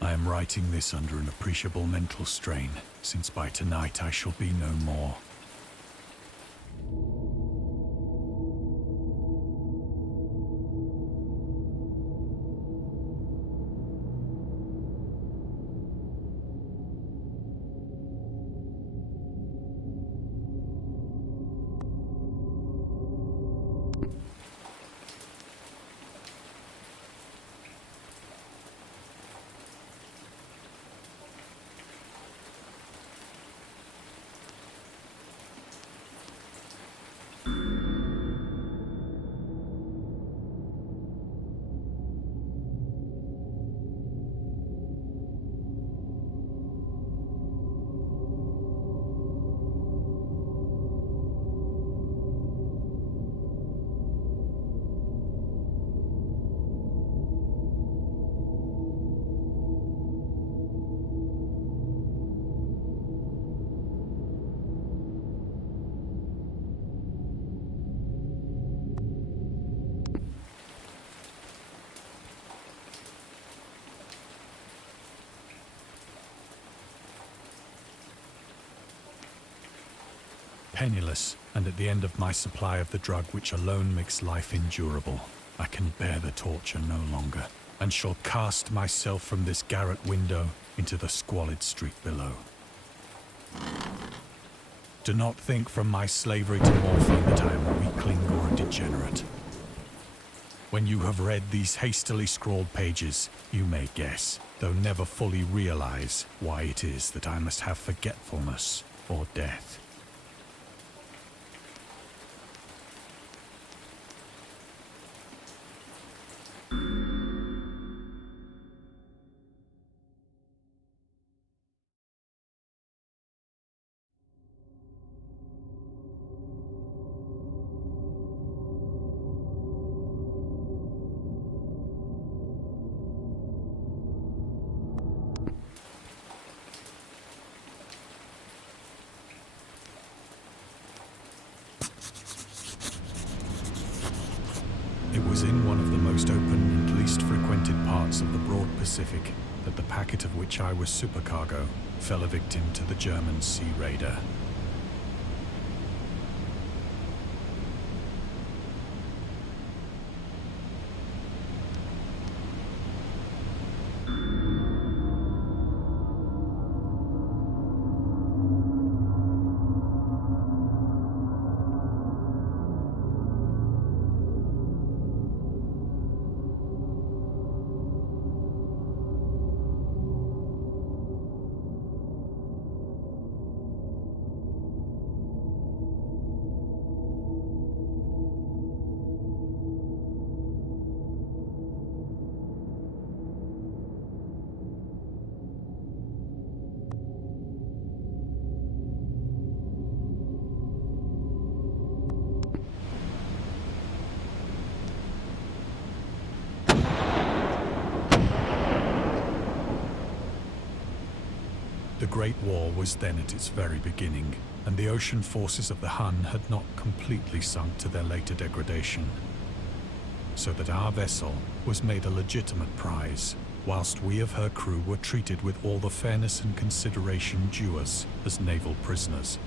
I am writing this under an appreciable mental strain, since by tonight I shall be no more. Penniless, and at the end of my supply of the drug which alone makes life endurable, I can bear the torture no longer, and shall cast myself from this garret window into the squalid street below. Do not think from my slavery to morphine that I am a weakling or a degenerate. When you have read these hastily scrawled pages, you may guess, though never fully realize, why it is that I must have forgetfulness or death. It was in one of the most open and least frequented parts of the broad Pacific that the packet of which I was supercargo fell a victim to the German sea raider. The Great War was then at its very beginning, and the ocean forces of the Hun had not completely sunk to their later degradation. So that our vessel was made a legitimate prize, whilst we of her crew were treated with all the fairness and consideration due us as naval prisoners.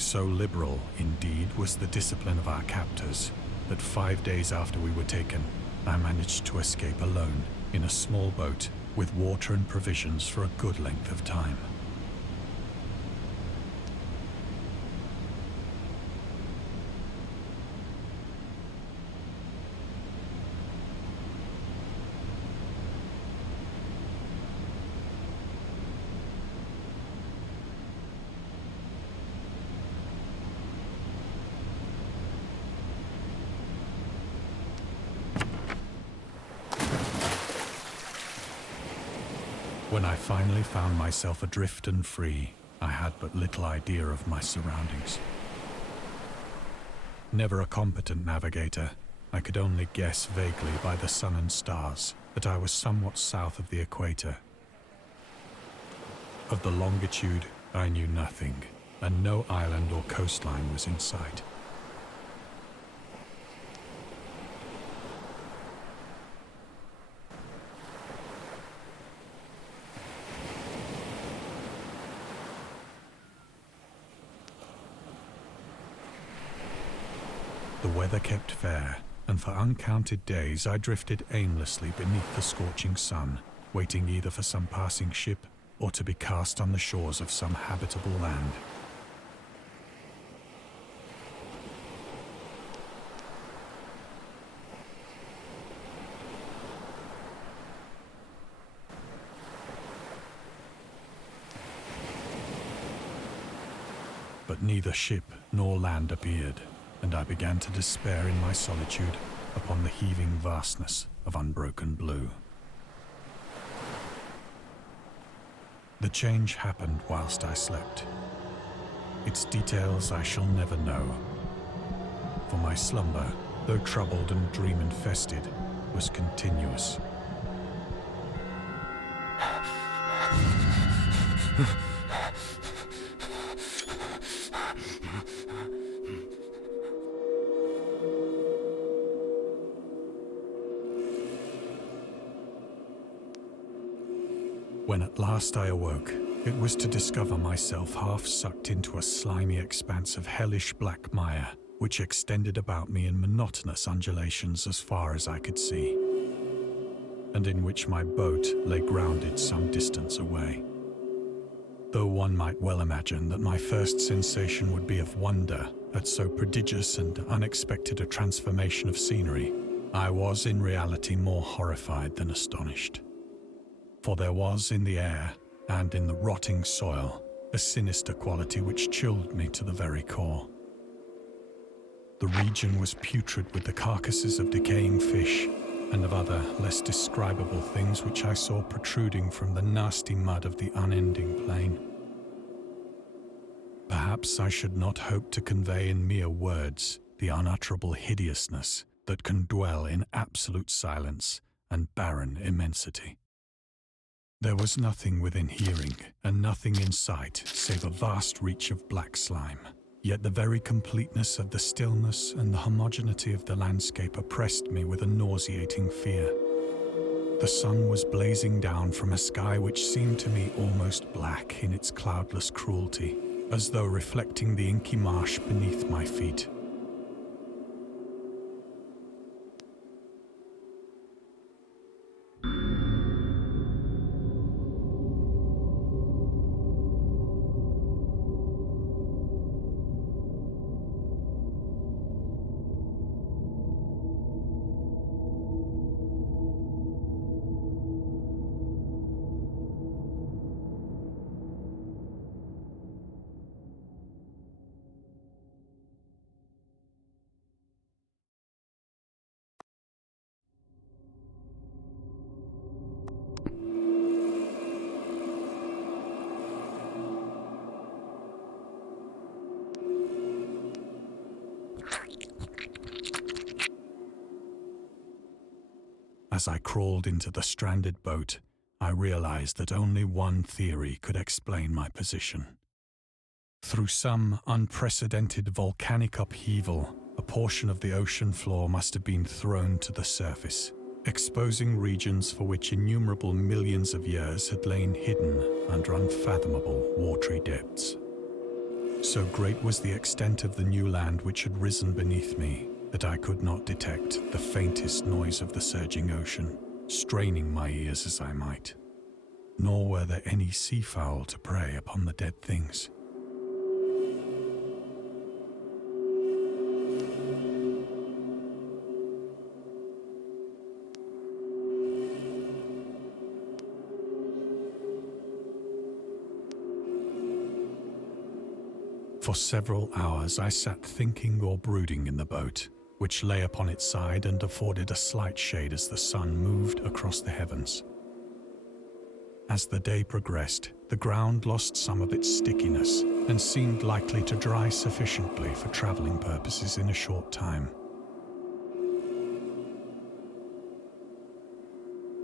So liberal, indeed, was the discipline of our captors, that 5 days after we were taken, I managed to escape alone in a small boat with water and provisions for a good length of time. When I finally found myself adrift and free, I had but little idea of my surroundings. Never a competent navigator, I could only guess vaguely by the sun and stars that I was somewhat south of the equator. Of the longitude, I knew nothing, and no island or coastline was in sight. The weather kept fair, and for uncounted days I drifted aimlessly beneath the scorching sun, waiting either for some passing ship or to be cast on the shores of some habitable land. But neither ship nor land appeared, and I began to despair in my solitude upon the heaving vastness of unbroken blue. The change happened whilst I slept. Its details I shall never know, for my slumber, though troubled and dream-infested, was continuous. When at last I awoke, it was to discover myself half sucked into a slimy expanse of hellish black mire, which extended about me in monotonous undulations as far as I could see, and in which my boat lay grounded some distance away. Though one might well imagine that my first sensation would be of wonder at so prodigious and unexpected a transformation of scenery, I was in reality more horrified than astonished. For there was in the air, and in the rotting soil, a sinister quality which chilled me to the very core. The region was putrid with the carcasses of decaying fish, and of other, less describable things which I saw protruding from the nasty mud of the unending plain. Perhaps I should not hope to convey in mere words the unutterable hideousness that can dwell in absolute silence and barren immensity. There was nothing within hearing, and nothing in sight save a vast reach of black slime. Yet the very completeness of the stillness and the homogeneity of the landscape oppressed me with a nauseating fear. The sun was blazing down from a sky which seemed to me almost black in its cloudless cruelty, as though reflecting the inky marsh beneath my feet. As I crawled into the stranded boat, I realized that only one theory could explain my position. Through some unprecedented volcanic upheaval, a portion of the ocean floor must have been thrown to the surface, exposing regions for which innumerable millions of years had lain hidden under unfathomable watery depths. So great was the extent of the new land which had risen beneath me that I could not detect the faintest noise of the surging ocean, straining my ears as I might. Nor were there any seafowl to prey upon the dead things. For several hours I sat thinking or brooding in the boat, which lay upon its side and afforded a slight shade as the sun moved across the heavens. As the day progressed, the ground lost some of its stickiness and seemed likely to dry sufficiently for traveling purposes in a short time.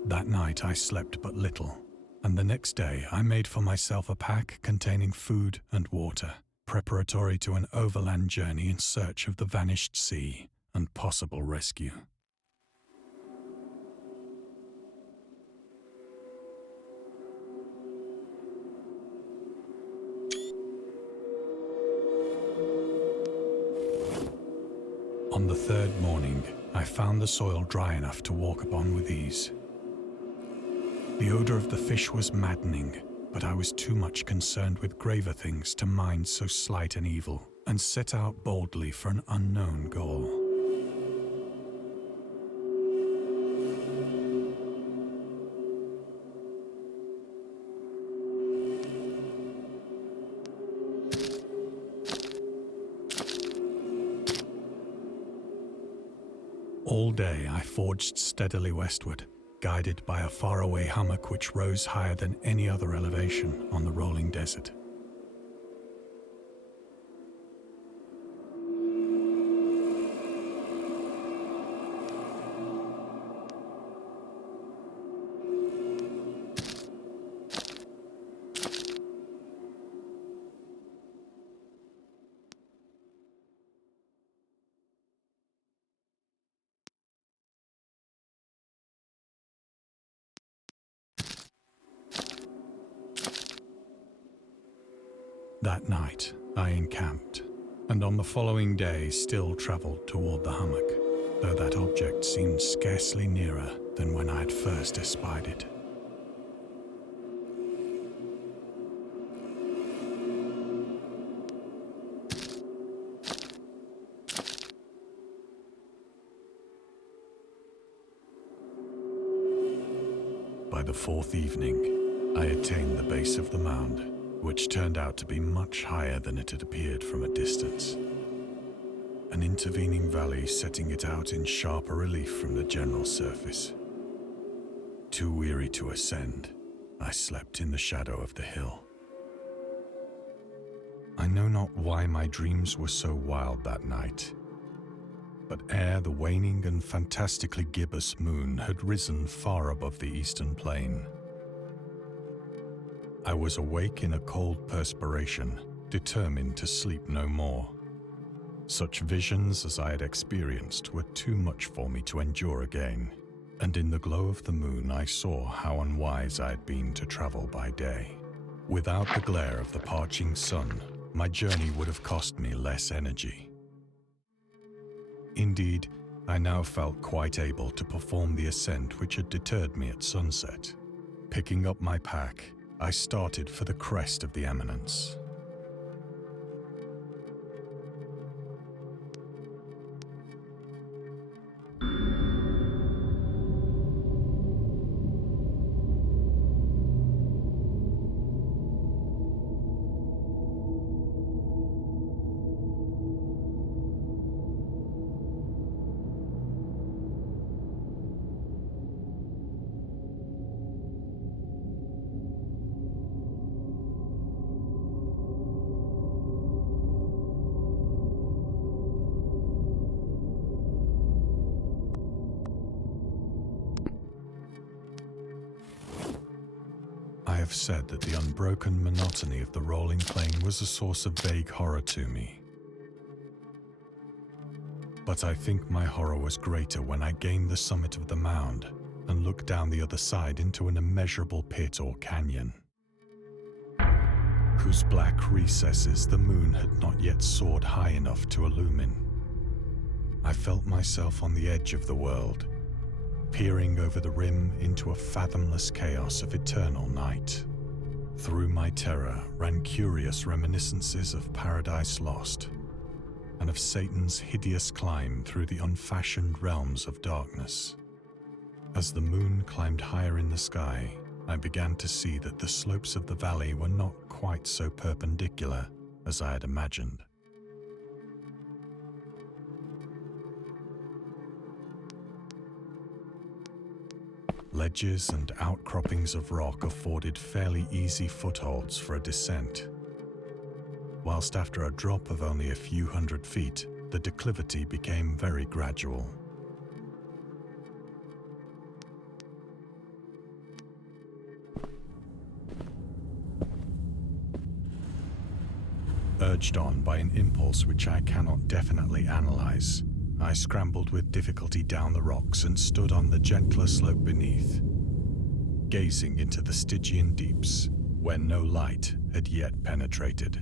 That night I slept but little, and the next day I made for myself a pack containing food and water, preparatory to an overland journey in search of the vanished sea and possible rescue. On the third morning, I found the soil dry enough to walk upon with ease. The odor of the fish was maddening, but I was too much concerned with graver things to mind so slight an evil, and set out boldly for an unknown goal. All day I forged steadily westward, guided by a faraway hummock which rose higher than any other elevation on the rolling desert. That night, I encamped, and on the following day still travelled toward the hummock, though that object seemed scarcely nearer than when I had first espied it. By the fourth evening, I attained the base of the mound, which turned out to be much higher than it had appeared from a distance. An intervening valley setting it out in sharper relief from the general surface. Too weary to ascend, I slept in the shadow of the hill. I know not why my dreams were so wild that night, but ere the waning and fantastically gibbous moon had risen far above the eastern plain, I was awake in a cold perspiration, determined to sleep no more. Such visions as I had experienced were too much for me to endure again, and in the glow of the moon I saw how unwise I had been to travel by day. Without the glare of the parching sun, my journey would have cost me less energy. Indeed, I now felt quite able to perform the ascent which had deterred me at sunset. Picking up my pack, I started for the crest of the eminence. I have said that the unbroken monotony of the rolling plain was a source of vague horror to me. But I think my horror was greater when I gained the summit of the mound and looked down the other side into an immeasurable pit or canyon, whose black recesses the moon had not yet soared high enough to illumine. I felt myself on the edge of the world, peering over the rim into a fathomless chaos of eternal night. Through my terror ran curious reminiscences of Paradise Lost, and of Satan's hideous climb through the unfashioned realms of darkness. As the moon climbed higher in the sky, I began to see that the slopes of the valley were not quite so perpendicular as I had imagined. Ledges and outcroppings of rock afforded fairly easy footholds for a descent, whilst after a drop of only a few hundred feet, the declivity became very gradual. Urged on by an impulse which I cannot definitely analyze, I scrambled with difficulty down the rocks and stood on the gentler slope beneath, gazing into the Stygian deeps where no light had yet penetrated.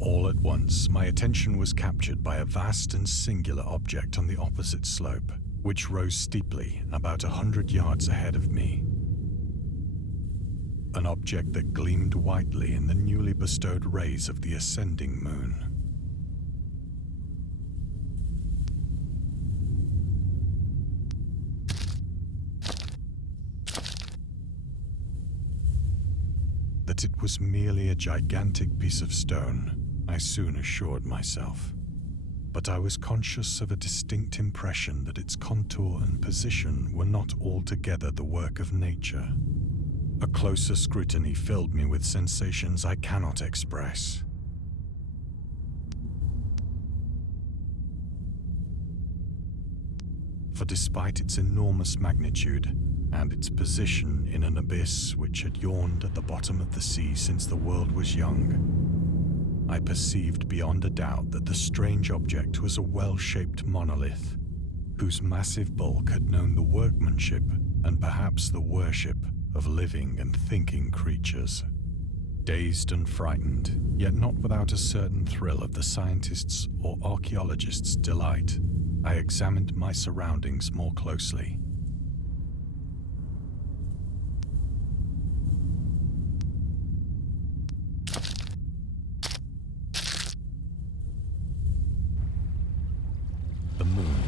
All at once, my attention was captured by a vast and singular object on the opposite slope, which rose steeply about 100 yards ahead of me. An object that gleamed whitely in the newly bestowed rays of the ascending moon. That it was merely a gigantic piece of stone, I soon assured myself. But I was conscious of a distinct impression that its contour and position were not altogether the work of nature. A closer scrutiny filled me with sensations I cannot express. For despite its enormous magnitude, and its position in an abyss which had yawned at the bottom of the sea since the world was young, I perceived beyond a doubt that the strange object was a well-shaped monolith, whose massive bulk had known the workmanship and perhaps the worship of living and thinking creatures. Dazed and frightened, yet not without a certain thrill of the scientist's or archaeologist's delight, I examined my surroundings more closely. The moon,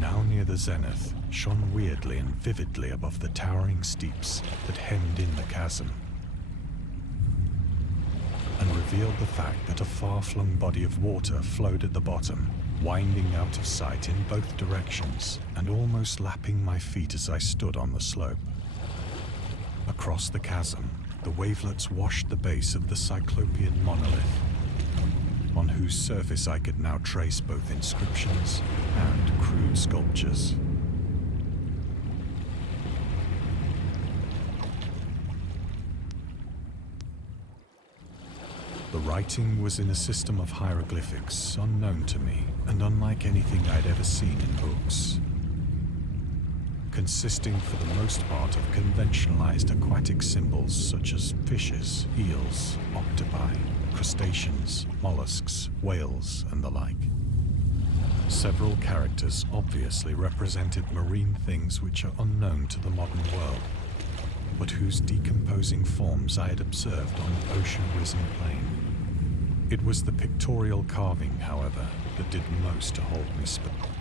now near the zenith, shone weirdly and vividly above the towering steeps that hemmed in the chasm, and revealed the fact that a far-flung body of water flowed at the bottom, winding out of sight in both directions and almost lapping my feet as I stood on the slope. Across the chasm, the wavelets washed the base of the Cyclopean monolith, on whose surface I could now trace both inscriptions and crude sculptures. The writing was in a system of hieroglyphics unknown to me and unlike anything I'd ever seen in books, consisting for the most part of conventionalized aquatic symbols such as fishes, eels, octopi, crustaceans, mollusks, whales, and the like. Several characters obviously represented marine things which are unknown to the modern world, but whose decomposing forms I had observed on the ocean-risen plain. It was the pictorial carving, however, that did most to hold me spellbound.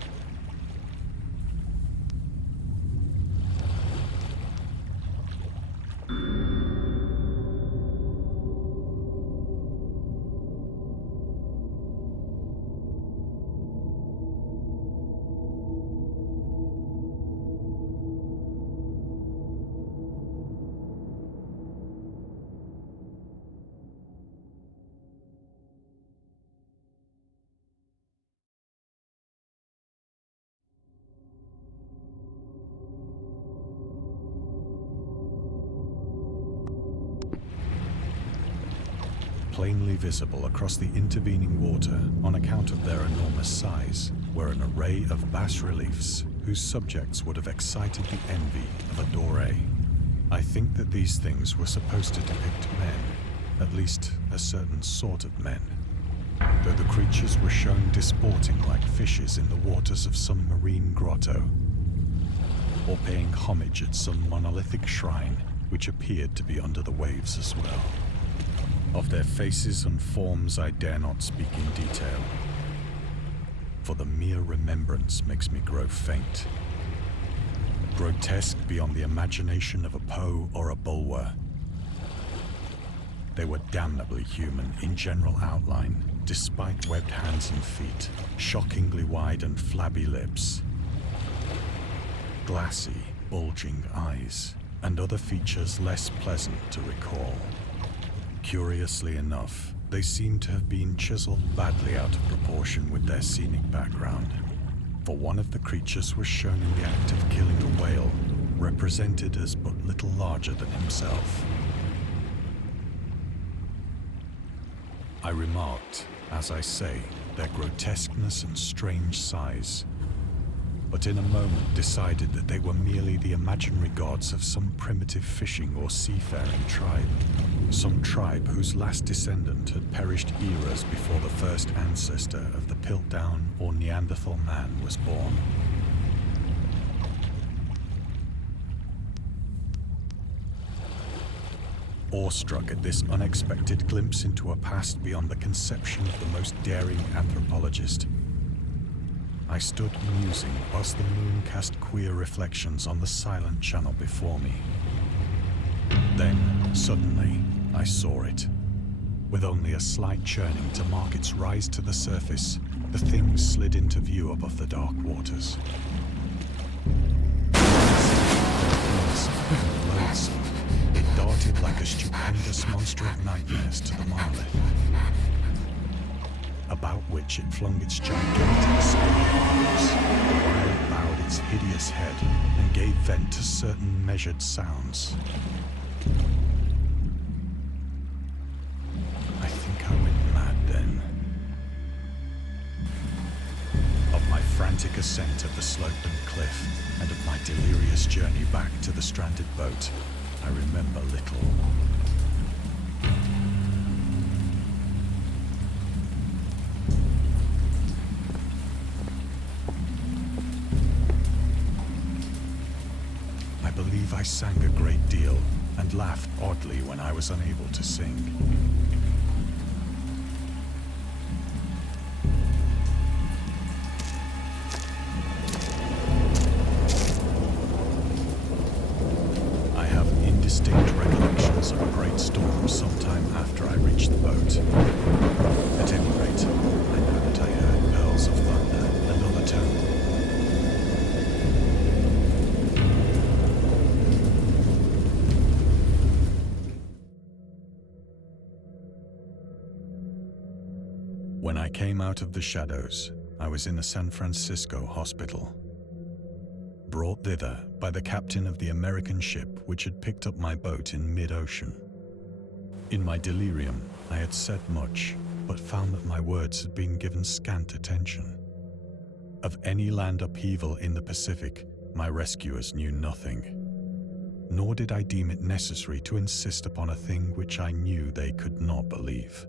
Plainly visible across the intervening water on account of their enormous size were an array of bas-reliefs whose subjects would have excited the envy of a Doré. I think that these things were supposed to depict men, at least a certain sort of men, though the creatures were shown disporting like fishes in the waters of some marine grotto, or paying homage at some monolithic shrine which appeared to be under the waves as well. Of their faces and forms I dare not speak in detail, for the mere remembrance makes me grow faint. Grotesque beyond the imagination of a Poe or a Bulwer, they were damnably human in general outline, despite webbed hands and feet, shockingly wide and flabby lips, glassy, bulging eyes, and other features less pleasant to recall. Curiously enough, they seem to have been chiseled badly out of proportion with their scenic background, for one of the creatures was shown in the act of killing a whale, represented as but little larger than himself. I remarked, as I say, their grotesqueness and strange size, but in a moment decided that they were merely the imaginary gods of some primitive fishing or seafaring tribe, some tribe whose last descendant had perished eras before the first ancestor of the Piltdown or Neanderthal man was born. Awestruck at this unexpected glimpse into a past beyond the conception of the most daring anthropologist, I stood musing whilst the moon cast queer reflections on the silent channel before me. Then, suddenly, I saw it. With only a slight churning to mark its rise to the surface, the thing slid into view above the dark waters. Loathsome, it darted like a stupendous monster of nightmares to the monolith, about which it flung its gigantic scaly arms, while it bowed its hideous head and gave vent to certain measured sounds. I think I went mad then. Of my frantic ascent of the sloping cliff and of my delirious journey back to the stranded boat, I remember little. I believe I sang a great deal and laughed oddly when I was unable to sing. I have indistinct recollections of a great storm sometime after I reached the boat. At any rate, I know that I heard pearls of thunder and other tones. When I came out of the shadows, I was in a San Francisco hospital, brought thither by the captain of the American ship which had picked up my boat in mid-ocean. In my delirium, I had said much, but found that my words had been given scant attention. Of any land upheaval in the Pacific, my rescuers knew nothing, nor did I deem it necessary to insist upon a thing which I knew they could not believe.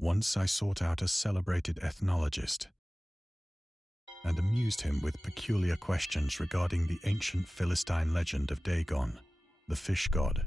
Once I sought out a celebrated ethnologist and amused him with peculiar questions regarding the ancient Philistine legend of Dagon, the fish god.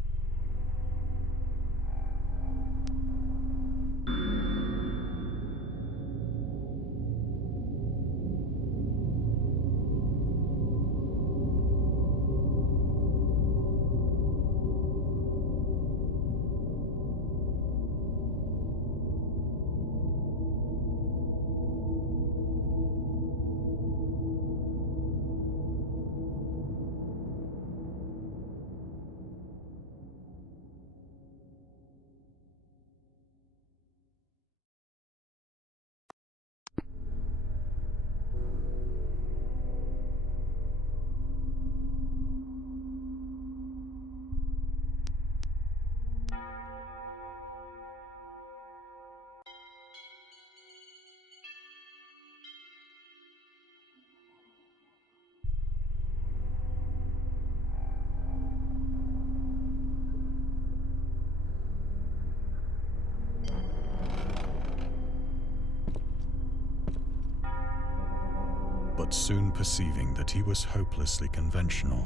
But soon perceiving that he was hopelessly conventional,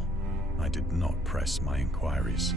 I did not press my inquiries.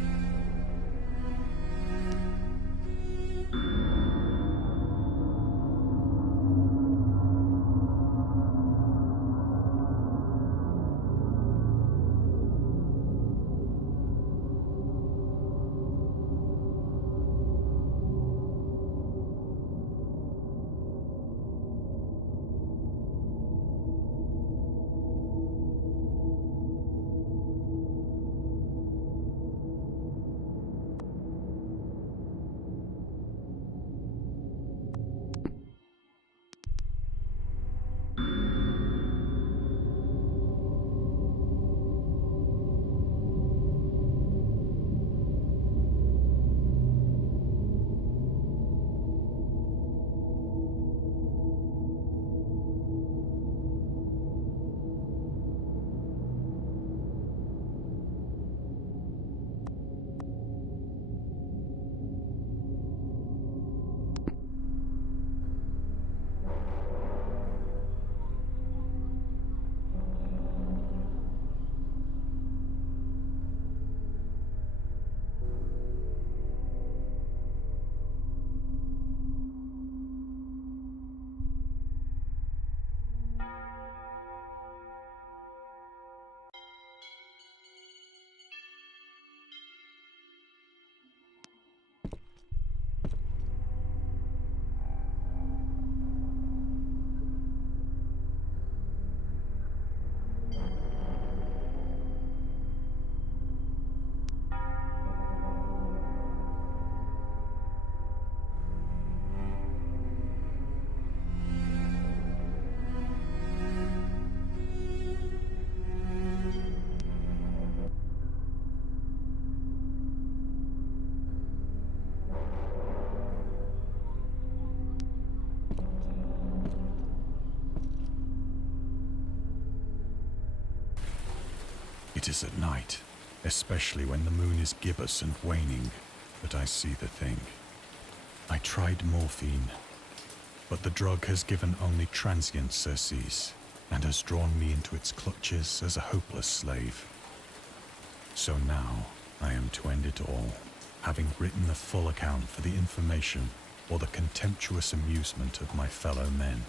It is at night, especially when the moon is gibbous and waning, that I see the thing. I tried morphine, but the drug has given only transient surcease and has drawn me into its clutches as a hopeless slave. So now I am to end it all, having written the full account for the information or the contemptuous amusement of my fellow men.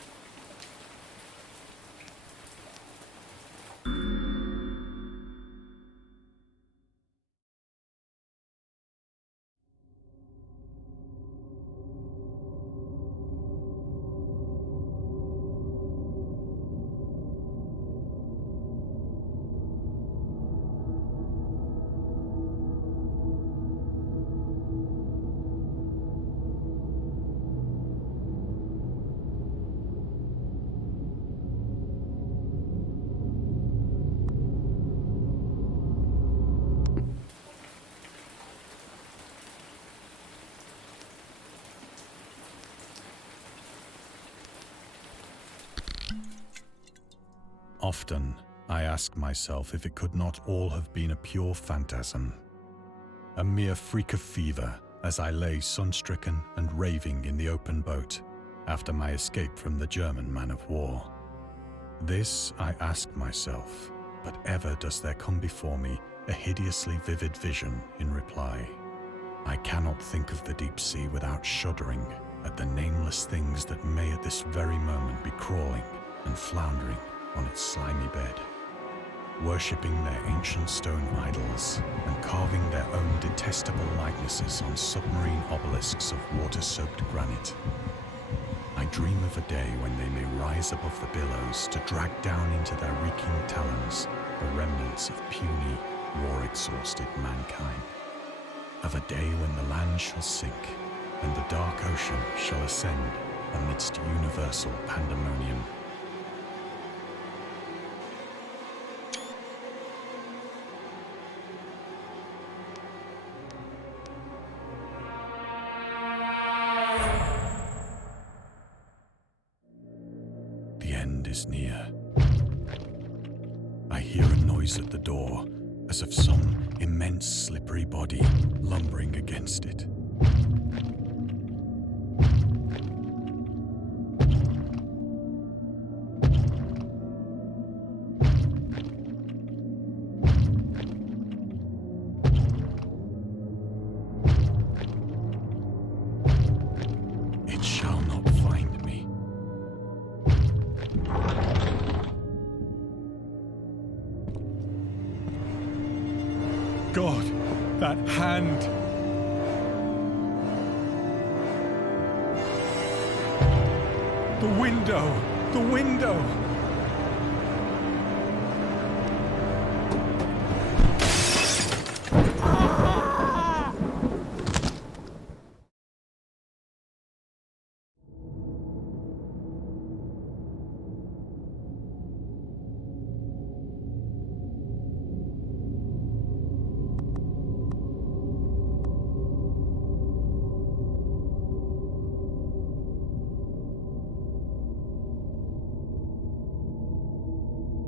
Often, I ask myself if it could not all have been a pure phantasm, a mere freak of fever as I lay sun-stricken and raving in the open boat after my escape from the German man-of-war. This I ask myself, but ever does there come before me a hideously vivid vision in reply. I cannot think of the deep sea without shuddering at the nameless things that may at this very moment be crawling and floundering on its slimy bed, worshipping their ancient stone idols and carving their own detestable likenesses on submarine obelisks of water-soaked granite. I dream of a day when they may rise above the billows to drag down into their reeking talons the remnants of puny, war-exhausted mankind. Of a day when the land shall sink and the dark ocean shall ascend amidst universal pandemonium. The end is near. I hear a noise at the door, as of some immense slippery body lumbering against it. It shall not find me. God, that hand! The window! The window!